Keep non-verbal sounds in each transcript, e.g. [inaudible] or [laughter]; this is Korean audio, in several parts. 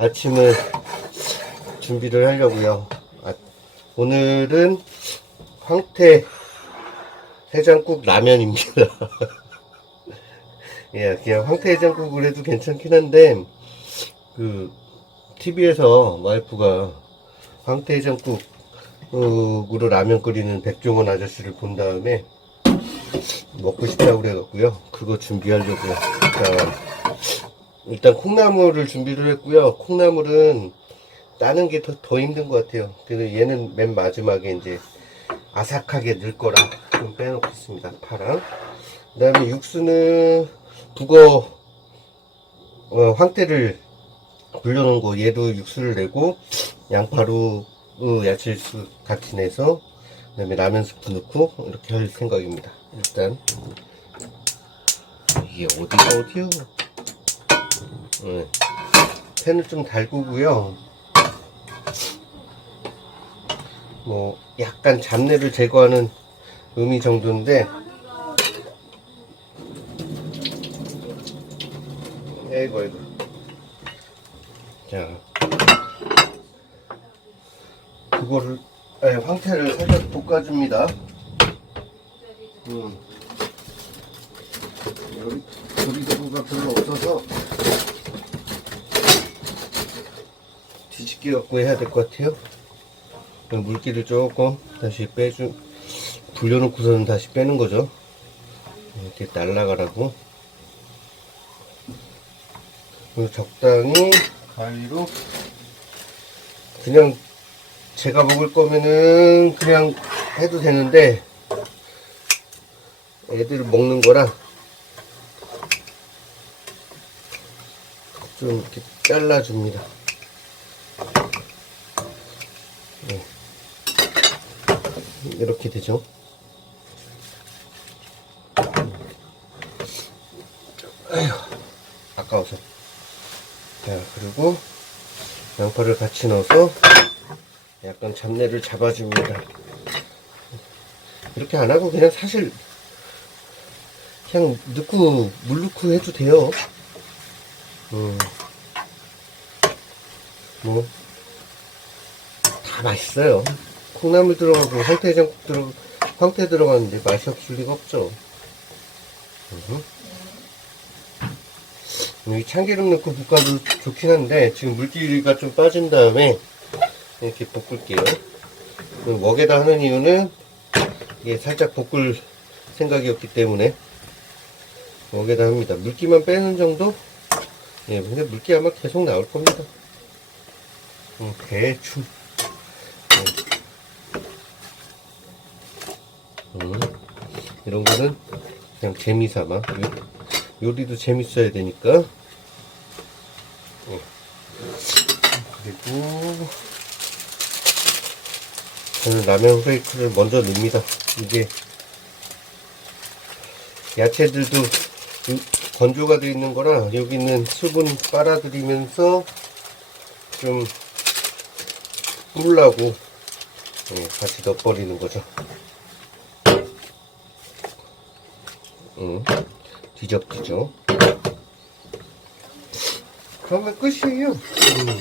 아침을 준비를 하려고요. 아, 오늘은 황태 해장국 라면입니다. [laughs] 예, 그냥 황태 해장국을 해도 괜찮긴 한데, 그, TV에서 와이프가 황태 해장국으로 라면 끓이는 백종원 아저씨를 본 다음에, 먹고 싶다고 그래갖고요. 그거 준비하려고요. 일단, 일단 콩나물을 준비를 했고요. 콩나물은 따는 게 더, 더 힘든 것 같아요. 그래서 얘는 맨 마지막에 이제 아삭하게 넣을 거라 좀 빼놓겠습니다. 파랑. 그 다음에 육수는 북어 어, 황태를 불려놓은 거 얘도 육수를 내고 양파로 어, 야채 육수 같이 내서 그 다음에 라면 스프 넣고 이렇게 할 생각입니다. 일단 이게 어디가 어디요? 네. 팬을 좀 달구고요. 뭐 약간 잡내를 제거하는 의미 정도인데 에이구 에이구 자 그거를 아니, 황태를 살짝 볶아줍니다 음. 여기 조리도구가 별로 없어서 뒤집기 갖고 해야 될 것 같아요. 물기를 조금 다시 빼주 불려놓고서는 다시 빼는 거죠. 이렇게 날라가라고 적당히 가위로 그냥 제가 먹을 거면은 그냥 해도 되는데 애들 먹는 거라 좀 이렇게 잘라줍니다. 이렇게 되죠. 아휴, 아까워서. 자, 그리고 양파를 같이 넣어서 약간 잡내를 잡아줍니다. 이렇게 안 하고 그냥 사실 그냥 넣고 물 넣고 해도 돼요. 음. 뭐, 다 맛있어요. 콩나물 들어가고, 황태해장국 들어가고, 황태 들어가는데 맛이 없을 리가 없죠. 음. 여기 참기름 넣고 볶아도 좋긴 한데, 지금 물기가 좀 빠진 다음에, 이렇게 볶을게요. 그 웍에다 하는 이유는, 이게 살짝 볶을 생각이었기 때문에, 웍에다 합니다. 물기만 빼는 정도? 예, 근데 물기 아마 계속 나올 겁니다. 음, 대충. 예. 음, 이런 거는 그냥 재미 삼아. 요, 요리도 재밌어야 되니까. 예. 그리고, 저는 라면 후레이크를 먼저 넣습니다. 이게, 야채들도 이- 건조가 되어 있는 거라 여기 있는 수분 빨아들이면서 좀 불라고 예, 같이 넣어버리는 거죠. 응, 뒤적뒤적. 그러면 끝이에요. 음.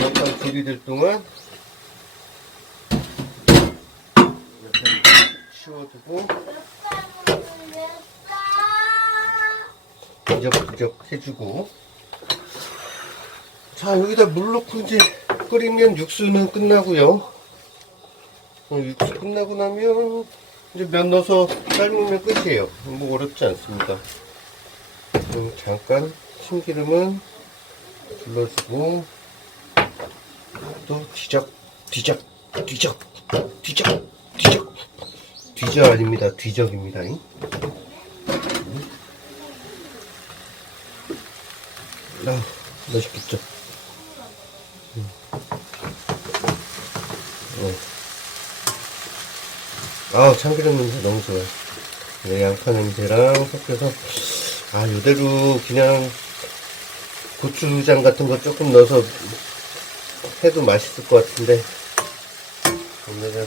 잠깐 조리될 동안 치워두고 뒤적뒤적 해주고 자 여기다 물 넣고 이제 끓이면 육수는 끝나고요 어, 육수 끝나고 나면 이제 면 넣어서 삶으면 끝이에요 뭐 어렵지 않습니다 그럼 잠깐 참기름은 둘러주고 또 뒤적 뒤적 뒤적 뒤적 뒤적 뒤적 아닙니다 뒤적입니다 잉? 아, 맛있겠죠? 음. 어. 아, 참기름 냄새 너무 좋아요. 네, 양파 냄새랑 섞여서, 아, 요대로 그냥 고추장 같은 거 조금 넣어서 해도 맛있을 것 같은데, 오늘은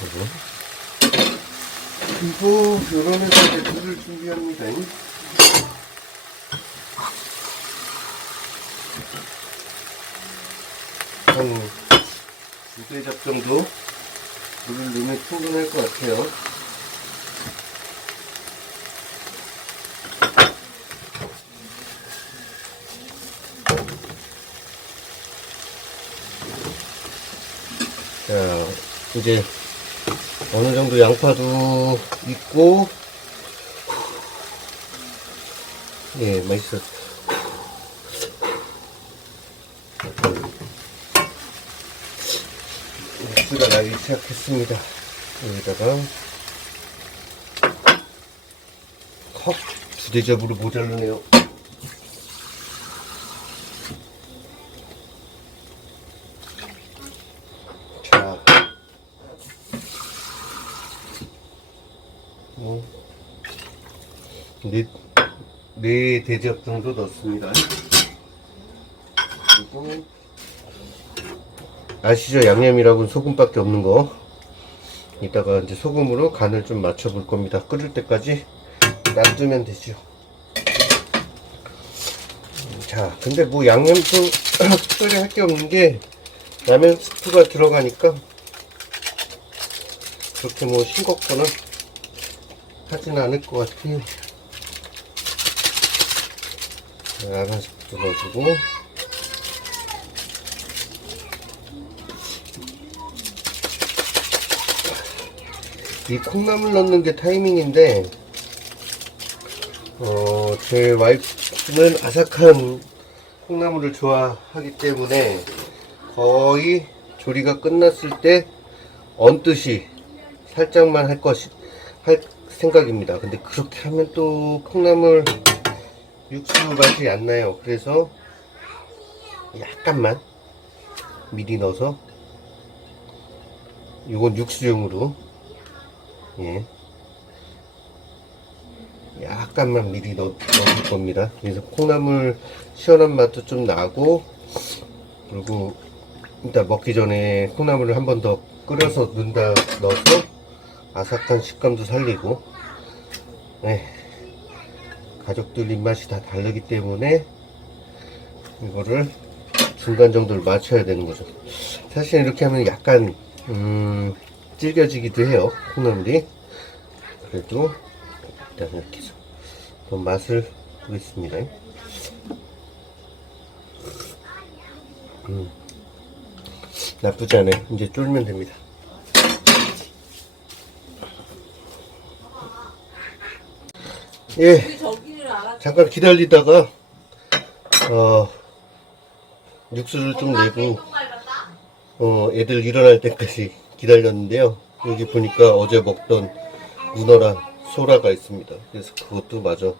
그리고 요런에서 이제 물을 준비합니다. 한 두세 잡 정도 물을 넣으면 충분할 것 같아요. 자, 이제 어느 정도 양파도 있고, 예, 맛있어. 육수가 나기 시작했습니다. 여기다가, 컵 두 대접으로 모자르네요. 자, 뭐, 네, 네 대접 정도 넣습니다. 그리고, 아시죠? 양념이라고는 소금밖에 없는 거. 이따가 이제 소금으로 간을 좀 맞춰 볼 겁니다. 끓을 때까지 놔두면 되죠. 자, 근데 뭐 양념도 [clears throat] 특별히 할 게 없는 게 라면 스프가 들어가니까 그렇게 뭐 싱겁거나 하진 않을 것 같아요. 자, 라면 스프도 넣어주고 이 콩나물 넣는 게 타이밍인데 어, 제 와이프는 아삭한 콩나물을 좋아하기 때문에 거의 조리가 끝났을 때 언뜻이 살짝만 할 것이 할 생각입니다. 근데 그렇게 하면 또 콩나물 육수 맛이 안 나요. 그래서 약간만 미리 넣어서 이건 육수용으로 예. 약간만 미리 넣, 넣을 겁니다. 그래서 콩나물 시원한 맛도 좀 나고, 그리고 일단 먹기 전에 콩나물을 한 번 더 끓여서 넣는다, 넣어서 아삭한 식감도 살리고, 네. 가족들 입맛이 다 다르기 때문에 이거를 중간 정도를 맞춰야 되는 거죠. 사실 이렇게 하면 약간, 음, 질겨지기도 해요. 콩나물이. 그래도 일단 이렇게 해서 한번 맛을 보겠습니다. 음, 나쁘지 않아요. 이제 쫄면 됩니다. 예. 잠깐 기다리다가 어 육수를 좀 내고 어 애들 일어날 때까지 기다렸는데요. 여기 보니까 어제 먹던 문어랑 소라가 있습니다. 그래서 그것도 마저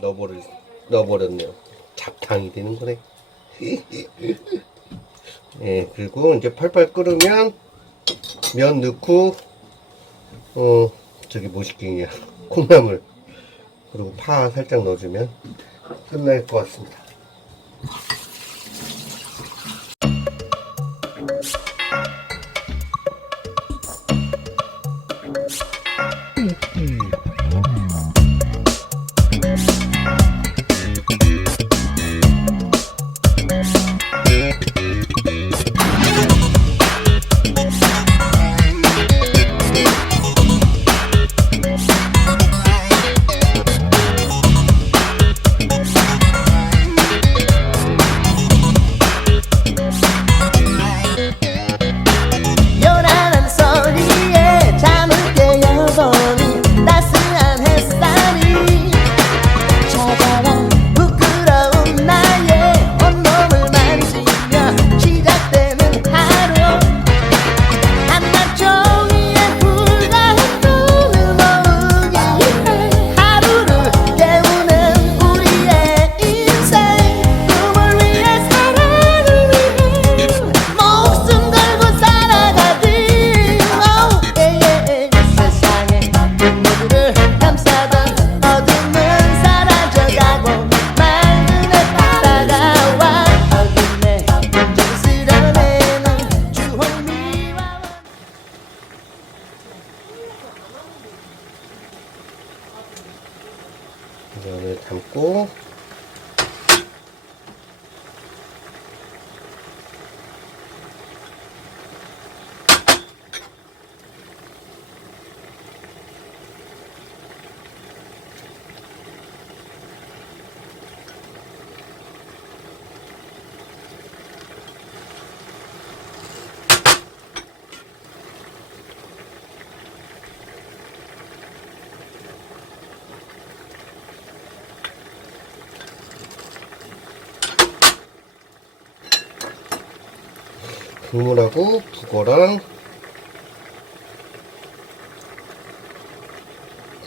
넣어버려, 넣어버렸네요. 잡탕이 되는 거네. [laughs] 예, 그리고 이제 팔팔 끓으면 면 넣고, 어, 저기 뭐시키냐. 콩나물. 그리고 파 살짝 넣어주면 끝날 것 같습니다. 국물하고 북어랑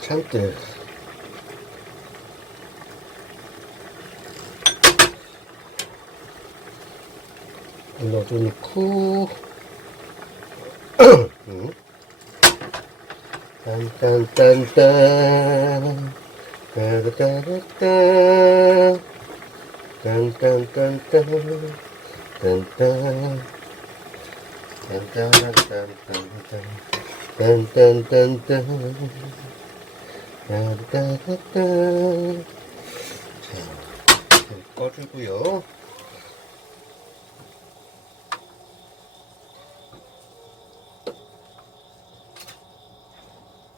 참깨. 넣어도 넣고 음. 딴딴딴딴. 따라따라따. 딴딴딴딴 딴 딴 딴 자, 불 꺼주고요.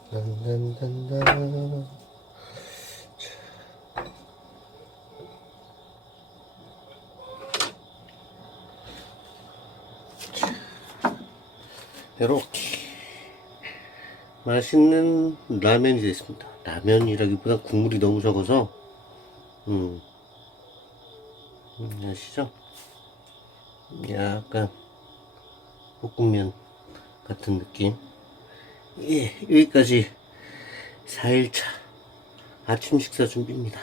딴딴딴딴 이렇게 맛있는 라면이 됐습니다. 라면이라기보다 국물이 너무 적어서 음, 음 아시죠? 약간 볶음면 같은 느낌. 예, 여기까지 4일차 아침 식사 준비입니다.